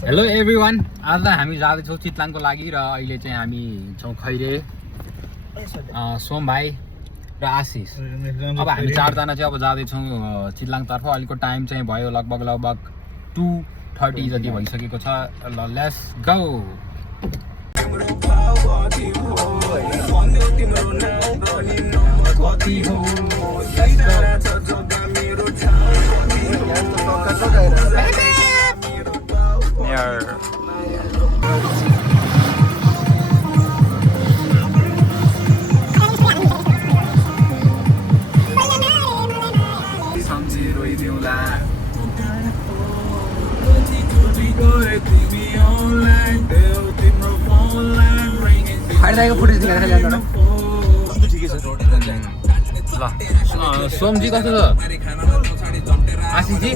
Hello everyone, आज हामी जाँदैछौँ चितलाङको लागि र अहिले चाहिँ हामी छौँ खैरे, सोम भाइ र आशिष। अब हामी चारजना चाहिँ अब जाँदैछौँ चितलाङतर्फ। अहिलेको टाइम चाहिँ भयो लगभग 2:30 जति भइसकेको छ। ल लेट्स गो। फुटेज निकालेर ल्याउनु ल। सोमजी कस्तो छ? आशिषजी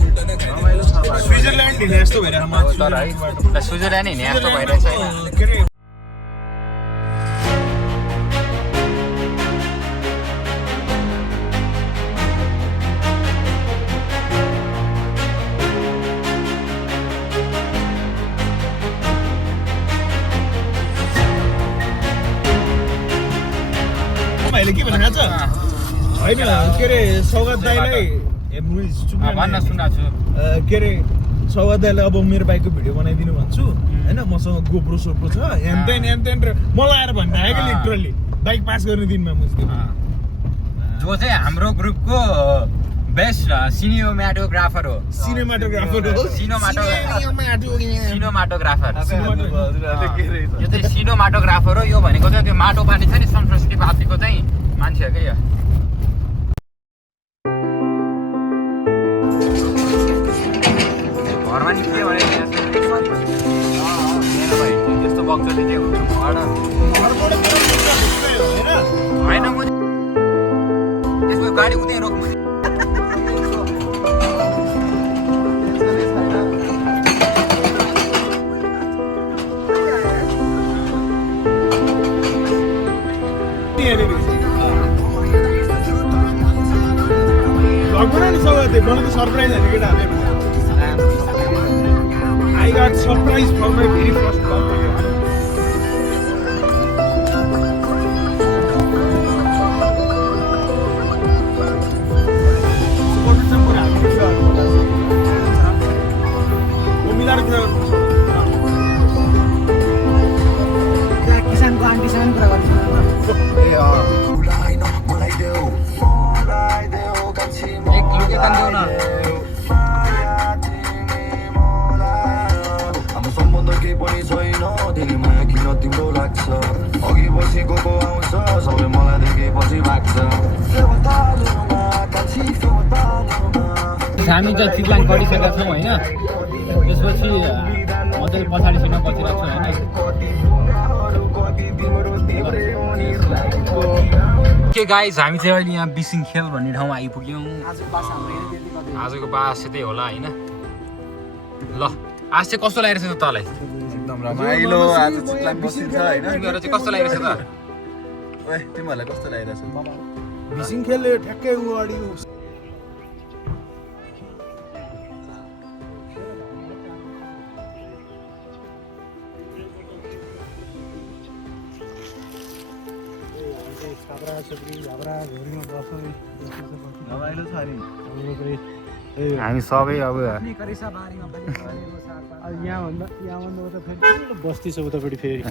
स्विजरल्यान्ड हिँडे जस्तो भइरहेको तर है स्विजरल्यान्ड हिँडे जस्तो भइरहेको छ होइन। के भनेको छ होइन के अरे सौगात दाइलाई भन्न सुनाएको छु के अरे सौगात दाइलाई अब मेरो बाइकको भिडियो बनाइदिनु भन्छु होइन। मसँग गोप्रो सोप्रो छ एनतेन मलाई आएर भन्ने आयो कि लिटरली बाइक पास गर्ने दिनमा मुस्किल। जो चाहिँ हाम्रो ग्रुपको बेस्ट सिनेमाटोग्राफर हो। सिनेमाटोग्राफर यो चाहिँ सिनेमाटोग्राफर हो। यो भनेको चाहिँ त्यो माटो पानी छ नि संस्कृति पार्टीको चाहिँ मान्छे हो क्या यो। घरमा नि के भने त्यस्तो बक्सले चाहिँ हुन्छ होइन। म त्यसको गाडी उतै रोक्नु सरप्राइज होइन केटा। I got surprise for my very first किसानको आन्टीसँग कुरा गर्नु तिम्रो लाग्छ अघि बसेको को आउँछ सबै मलाई देखेपछि भाग्छ। हामी चाहिँ चितलाङ गरिसकेका छौँ होइन। त्यसपछि म चाहिँ पछाडि सिटमा बसिरहेको छु होइन। के गाइज हामी चाहिँ अहिले यहाँ बिसिङ खेल भन्ने ठाउँमा आइपुग्यौँ। आजको बास त्यही होला होइन। ल आज चाहिँ कस्तो लागिरहेछ त तँलाई? एकदम रमाइलो आज चितलाङ बसिन्छ होइन। तिमीहरू चाहिँ कस्तो लागिरहेछ त? ओए तिमीहरूलाई कस्तो लागिरहेछ? भिसिङ खेल्यो ठ्याक्कै अगाडि रमाइलो छ नि। हामी सबै अब यहाँभन्दा उता फेरि बस्ती छ उतापट्टि फेरि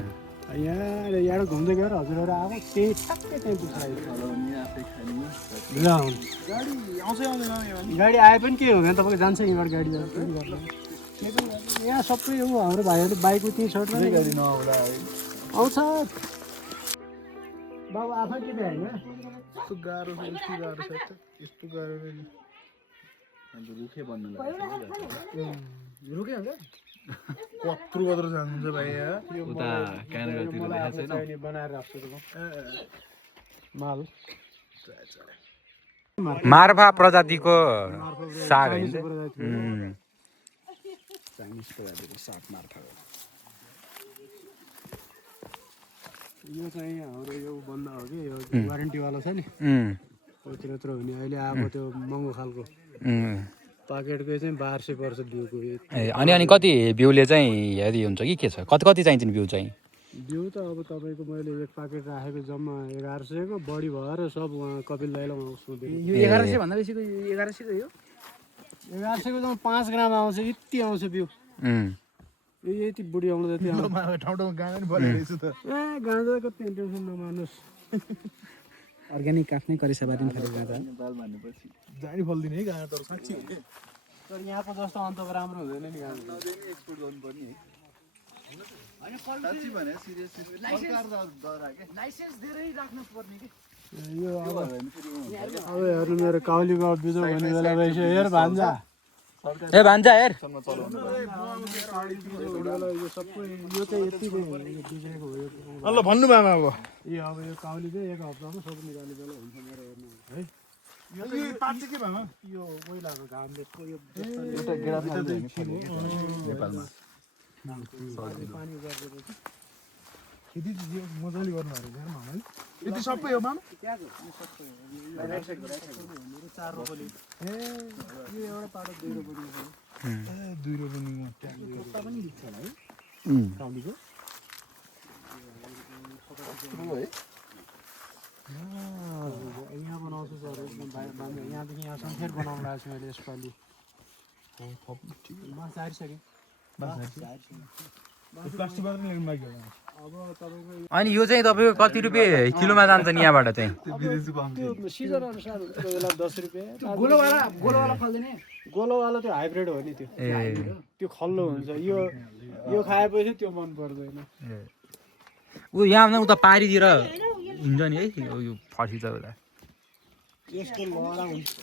यहाँ घुम्दै गएर हजुरहरू आएको त्यही ठ्याक्कै त्यहीँ पुग्छ। गाडी आए पनि के हुँदैन, तपाईँको जान्छ यहीँबाट गाडी यहाँ सबै हो। हाम्रो भाइहरूले बाइक उति छोड्नु गाडी नआउला आउँछ बाबु आफै के होइन। यस्तो गाह्रो छ यस्तो गाह्रो रुखे बन्नु रुक्यो कत्रो जानुहुन्छ भाइ उता क्यानाडातिर देखाएको छैन बनाएर राख्छु माल मार्फा प्रजातिको साग होइन। चाइनिज प्रजातिको साग मार्फा हो यो चाहिँ हाम्रो यो बन्द हो कि यो वारेन्टीवाला छ नि। त्यत्रो हुने अहिले आएको त्यो महँगो खालको पाकेटको चाहिँ 1200 पर्छ बिउको। अनि कति बिउले चाहिँ हेरी हुन्छ कि के छ? कति कति चाहिन्छ बिउ चाहिँ? बिउ त अब तपाईँको मैले एक पाकेट राखेको जम्मा 1100 को बढी भएर सब उहाँ कपिल दाइलाई उसमा यो 1100 भन्दा बेसीको 1100 को यो 1100 को जम्मा 5 ग्राम आउँछ, यति आउँछ बिउ। यति बुढी आउँछ जति आउँछ। ठाउँ ठाउँ गाँजा नि बलिरहेछ त। गाँजाको टेन्सन नमान्नुहोस्। अर्ग्यानिक आफ्नै करिसाबारी पनि खाले गाँजा जानी फल्दिने है गाँजा, तर साँच्ची हो। तर यहाँको जस्तो अन्त राम्रो हुँदैन नि गाँजा। एक्सपोर्ट गर्नुपर्ने है साँच्ची भने सिरियसली लाइसेन्स धेरै राख्नु पर्ने के यो अब हेर्नु मेरो काउलीको बिजो भन्ने बेला रहेछ। हेर भान्जा, ए भान्जा हेर। यो सबै यो चाहिँ यति बिग्रेको हो। ल भन्नु बाबा अब अब यो काउली चाहिँ एक हप्तामा सब निकाल्ने बेला हुन्छ मेरो हेर्नु है। यो पात चाहिँ के भयो? यो पहिलाको घामले यो एउटा गेडा नेपालमा पानी गरिदिएपछि खेती मजाले गर्नु भएको छ मामाले। यति सबै हो मामा? चार रोपनी ए यो एउटा पाटो 2 रोपनी छ। 2 रोपनीमा कता पनि दिन्छ होला है काउलीको। यहाँ बनाउँछु सर एकदम यहाँदेखि यहाँसम्म फेरि बनाउनु भएको छु मैले यसपालि। मास झारिसकेँ। प्लास्टिक मात्र ल्याउनु लाग्यो। अब तपाईँको अनि यो चाहिँ तपाईँको कति रुपियाँ किलोमा जान्छ नि यहाँबाट चाहिँ? त्यो सिजन अनुसार हुन्छ। कोही बेला 10 रुपियाँ। गोलोवाला फल्दैन गोलोवाला त्यो हाइब्रिड हो नि। त्यो खल्लो हुन्छ। यो खाएपछि त्यो मन पर्दैन। ऊ यहाँ उता पारीतिर हुन्छ नि है यो फर्सिन्छ बेला। यसको लडा हुन्छ।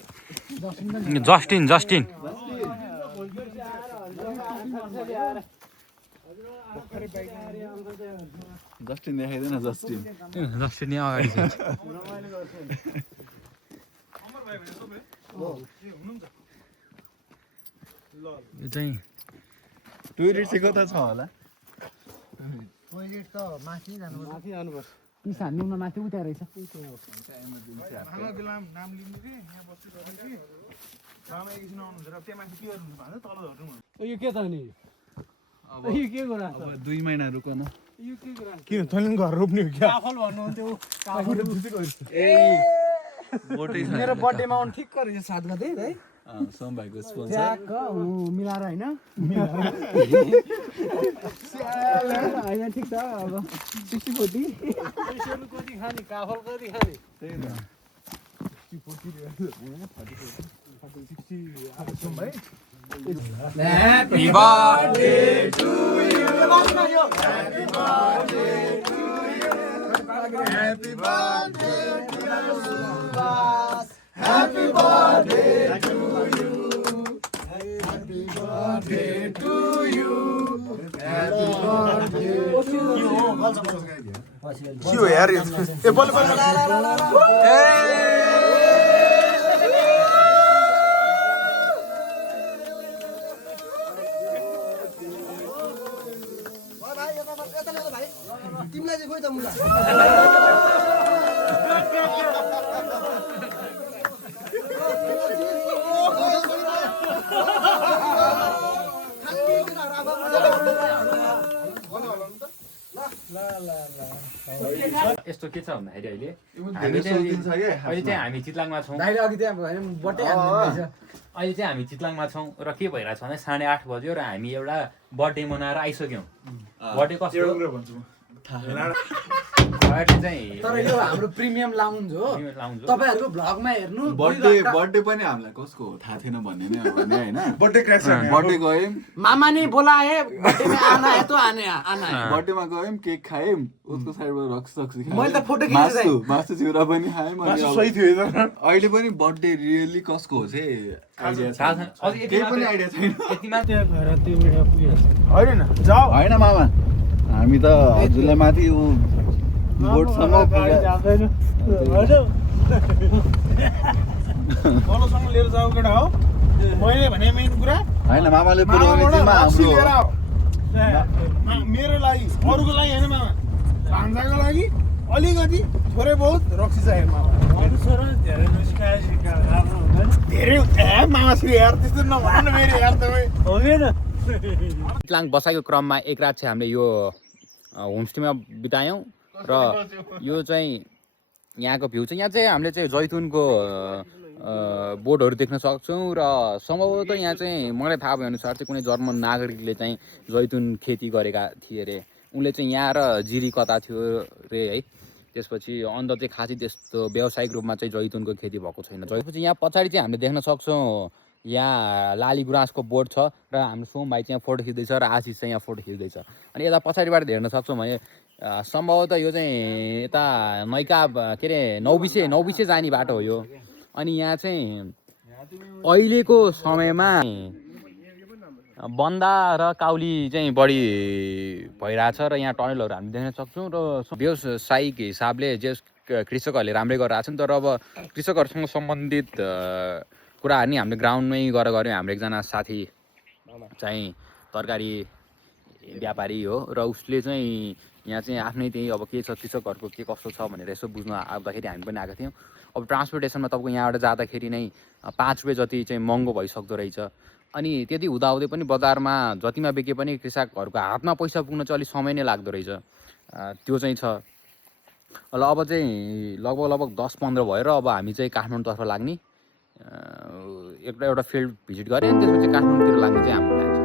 जस्टिन जस्टिन जस्टिन देखाइदैन जस्टिन जस्टिन यहाँ अगाडि छ। यो चाहिँ टोइलेट चाहिँ कता छ होला? टोइलेट त माथि जानुपर्छ। पिस हान्नुमा माथि उता रहेछ। मामाको नाम लिनु कि यहाँ बस्नु कि मामा एकछिन आउनुहुन्छ र त्यहाँ माथि के गर्नु भन्दा तल झर्नु भन्नु। यो के त नि? यो के कुरा? अब 2 महिना रुकन। यो के कुरा? के तैँले घर रोप्ने हो क्या? काफल भन्नुहुन्थ्यो। मेरो बर्थडेमा आउनु ठिक्क रहेछ 7 गते है। सोम भाइको स्पोन्सर ट्याक्क मिलाएर हैन हैन ठिक छ। अब 60 40 कति खाने काफल कति खाने? त्यही त 60 भाइ। Happy birthday to you. Happy birthday to you. Happy birthday to you. Happy birthday to you. Happy birthday to you. Happy birthday to you. के हो यार यो? ए बल्ल तिमीलाई चाहिँ खोइ त मुला यस्तो के छ भन्दाखेरि अहिले चाहिँ हामी चितलाङमा छौँ। अघि त्यहाँ बट्टै हान्नु अहिले चाहिँ हामी चितलाङमा छौँ र के भइरहेको छ भने 8:30 बज्यो र हामी एउटा बर्थडे मनाएर आइसक्यौँ। बर्थडे कस्तो चाहिँ तर यो हाम्रो प्रिमियम लाउन्ज हो। तपाईहरुको भ्लगमा हेर्नु बर्थडे पनि हामीलाई कसको हो थाहा थिएन भन्ने नै हो भने हैन। बर्थडे क्र्यास बर्थडे गयौँ, मामा ने बोलाए बर्थडे में आना है तो आना है। बर्थडेमा गयौँ, केक खायौँ, उसको साइडबाट रक्सी खायौँ, मैले त फोटो खिचेँ मासु चिउरा पनि खायौँ। सही थियो अहिले पनि बर्थडे रियली कसको हो चाहिँ आइडिया छैन, केही पनि आइडिया छैन। होइन जाऊ होइन मामा, हामी त हजुरलाई माथि बोर्डसम्म बलोसँग लिएर जाऊ केटा हो। मैले भने मेन कुरा होइन, मामाले मेरो लागि, अरूको लागि होइन मामा, भान्जाको लागि अलिकति थोरै बहुत रक्सी चाहियो मामा। धेरै नसिकाए राम्रो हुँदैन। धेरै मामाश्री यार त्यस्तो नभन्नु मेरो यार तपाईँ हो किन चितलाङ बसाइको क्रममा एक रात चाहिँ हामीले यो होमस्टेमा बितायौँ र यो चाहिँ यहाँको भ्यू चाहिँ यहाँ चाहिँ हामीले चाहिँ जैतुनको बोर्डहरू देख्न सक्छौँ र सम्भवतः यहाँ चाहिँ मलाई थाहा भए अनुसार चाहिँ कुनै जर्मन नागरिकले चाहिँ जैतुन खेती गरेका थिए अरे उनले चाहिँ यहाँ र जिरी कता थियो अरे है त्यसपछि अन्त चाहिँ खासै त्यस्तो व्यावसायिक रूपमा चाहिँ जैतुनको खेती भएको छैन त्यसपछि यहाँ पछाडि चाहिँ हामीले देख्न सक्छौँ यहाँ लाली गुराँसको बोर्ड छ र हाम्रो सोम भाइ चाहिँ यहाँ फोटो खिच्दैछ र आशिष चाहिँ यहाँ फोटो खिच्दैछ अनि यता पछाडिबाट हेर्न सक्छौँ भने सम्भवतः यो चाहिँ यता नैका के अरे नौबिसे जाने बाटो हो यो अनि यहाँ चाहिँ अहिलेको समयमा बन्दा र काउली चाहिँ बढी भइरहेछ र यहाँ टनलहरू हामी देख्न सक्छौँ र व्यवसायिक हिसाबले जे कृषकहरूले राम्रै गरिरहेको छ नि तर अब कृषकहरूसँग सम्बन्धित कुराहरू नि हामीले ग्राउन्डमै गऱ्यौँ हाम्रो एकजना साथी चाहिँ तरकारी व्यापारी हो र उसले चाहिँ यहाँ चाहिँ आफ्नै त्यही अब के छ कृषकहरूको के कस्तो छ भनेर यसो बुझ्न आउँदाखेरि हामी पनि आएको थियौँ अब ट्रान्सपोर्टेसनमा तपाईँको यहाँबाट जाँदाखेरि नै 5 रुपियाँ जति चाहिँ महँगो भइसक्दो रहेछ अनि त्यति हुँदाहुँदै पनि बजारमा जतिमा बेके पनि कृषकहरूको हातमा पैसा पुग्न चाहिँ अलिक समय नै लाग्दो रहेछ त्यो चाहिँ छ ल अब चाहिँ लगभग 10-15 भएर अब हामी चाहिँ काठमाडौँतर्फ लाग्ने एउटा फिल्ड भिजिट गरेँ अनि त्यसपछि काठमाडौँतिर लाग्ने चाहिँ हाम्रो प्लान छ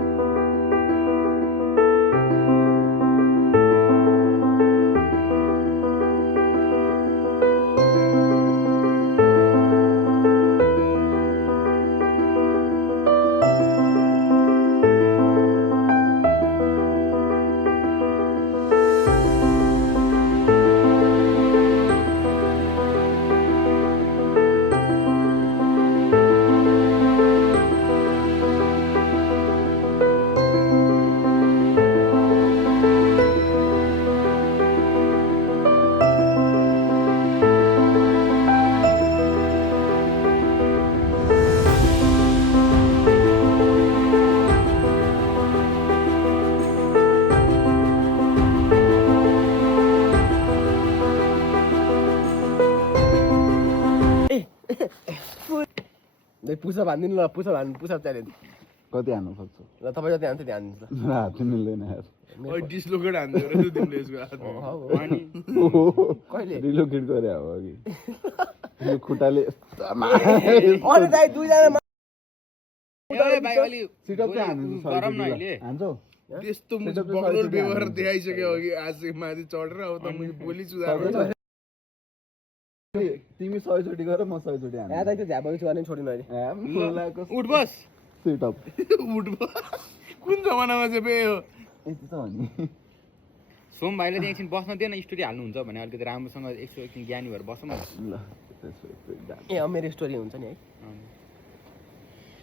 पुसअप हान्दिनु ल पुसअप च्यालेन्ज कति हान्नु सक्छ ल तपाईँ जति हान्छ त्यहाँ हान्दिनु ल हात मिल्दैन यार डिस्लोकेट हान्दै रहेछ तिमीले यसको हातमा कहिले रिलोकेट गरे हो अघि यो खुट्टाले अरे दाइ दुईजना सिटअप चाहिँ हान्नु हान्छौ त्यस्तो बक्लोल व्यवहार देखाइसक्यो अघि आज माथि चढेर अब त मैले बोली सुधार तिमी 100 चोटि गर म 100 चोटि हान्छु दाइ त्यो झ्याप गर्ने छोडिनु अहिले उठ बस सिटअप उठ बस कुन जमानामा चाहिँ बे हो यति त हो नि सोम भाइले चाहिँ एकछिन बस्न दिएन स्टोरी हाल्नुहुन्छ भने अलिकति राम्रोसँग एकछिन ज्ञानी भएर बसौँ न ल ए मेरो स्टोरी हुन्छ नि है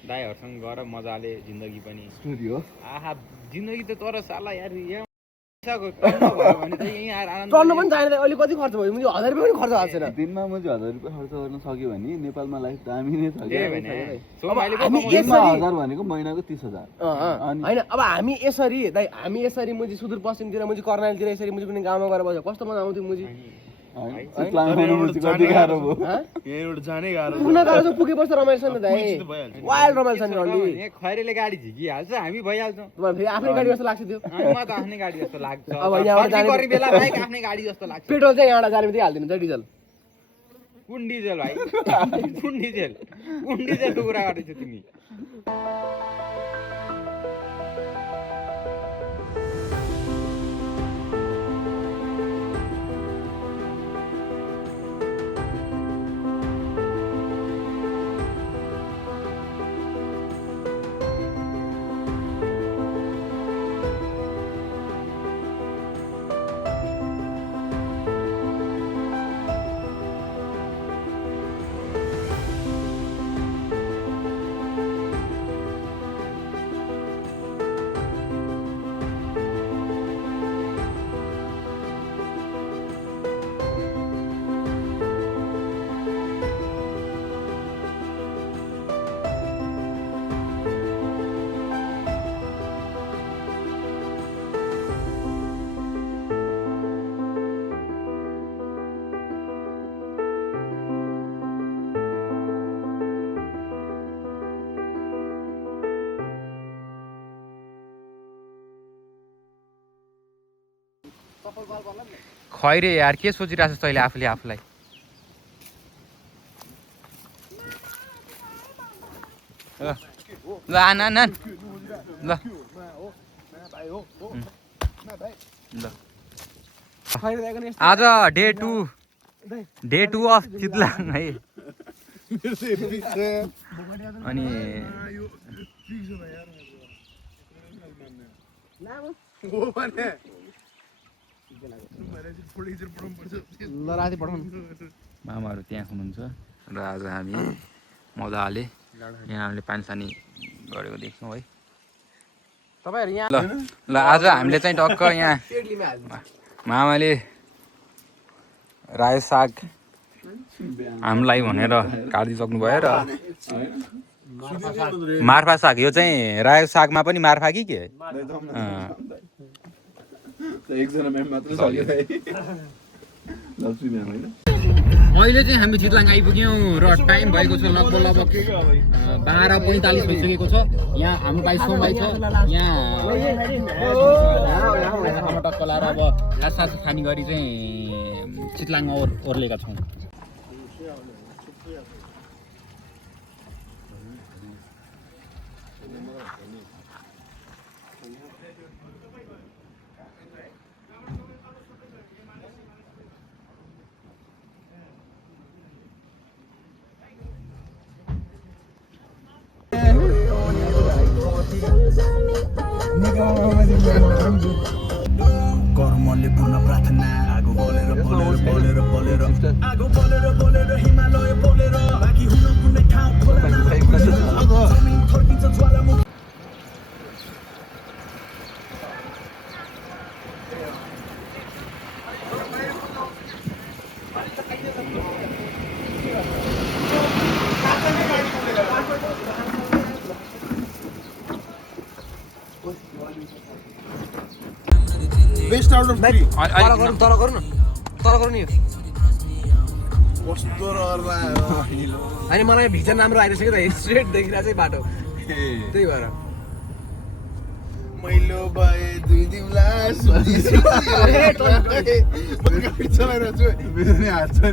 दाइहरूसँग गएर मजाले जिन्दगी पनि स्टोरी हो आहा जिन्दगी त तर साला यार यहाँ भने त यहीँ आएर आनन्द टर्न पनि चाहिँदैन अहिले कति खर्च भयो मैले 1000 रुपियाँ पनि खर्च भएको छैन दिनमा म चाहिँ 1000 रुपियाँ खर्च गर्न सक्यो भने नेपालमा लाइफ दामी नै छ सोम भाइले दिनमा 1000 भनेको महिनाको 30,000 होइन अब हामी यसरी मुजी सुदूरपश्चिमतिर मुजी कर्णालीतिर यसरी मुजी कुनै गाउँमा गएर बस्यो कस्तो मजा आउँथ्यो मुजी यहीँबाट जानै गाह्रो पुग्न गाह्रो छ पुगेपछि त रमाइलो छ नि दाइ वाइल्ड रमाइलो छ नि रन्डी खैरेले गाडी झिकिहाल्छ हामी भइहाल्छौँ तपाईँ फेरि आफ्नै गाडी जस्तो लाग्छ त्यो म त आफ्नै गाडी जस्तो लाग्छ अब यहाँबाट जाने बेला बाइक आफ्नै गाडी जस्तो लाग्छ पेट्रोल चाहिँ यहाँबाट जाने बित्तिकै हालिदिनु छ डिजल कुन डिजेल भाइ कुन डिजेलको कुरा गर्दैछौ तिमी खैरे यार के सोचिरहेको छस् तैँले आफूले आफूलाई ल आन आन आन। ल ल आज डे 2 अफ चितलाङ है। अनि मामाहरू त्यहाँ हुनुहुन्छ र आज हामी मजाले यहाँले पानी सानी गरेको देख्छौँ है। तपाईँहरू यहाँ ल आज हामीले चाहिँ टक्क यहाँ मामाले रायो साग हामीलाई भनेर काटिदिइसक्नु भयो र मार्फा साग यो चाहिँ रायो सागमा पनि मार्फा कि के एकजना म्याम मात्र सक्यो लक्ष्मी म्याम होइन। अहिले चाहिँ हामी चितलाङ आइपुग्यौँ र टाइम भएको छ लगभग 12:45 भइसकेको छ। यहाँ हाम्रो भाइ सोम भाइ छ यहाँ टमाटर कलाएर अब घाँस खाने गरी चाहिँ चितलाङ ओर्लेका छौँ। कर्मले पूर्ण प्रार्थना आगो बोलेर बोलेर बोलेर बोलेर आगो बोलेर बोलेर हिमालय बोलेर बाँकी हुन कुनै ठाउँ खोला जमिन थर्किन्छ ज्वालामुखी। बेस्ट आउट अफ 3 तर गरौँ न यो कस्तो रहला अनि मलाई भिजन राम्रो आइरहेछ कि स्ट्रेट देखिरहेको चाहिँ बाटो त्यही भएर मैलो भए दुई दिउला सुधी चलाइरहेको छु हात छ नि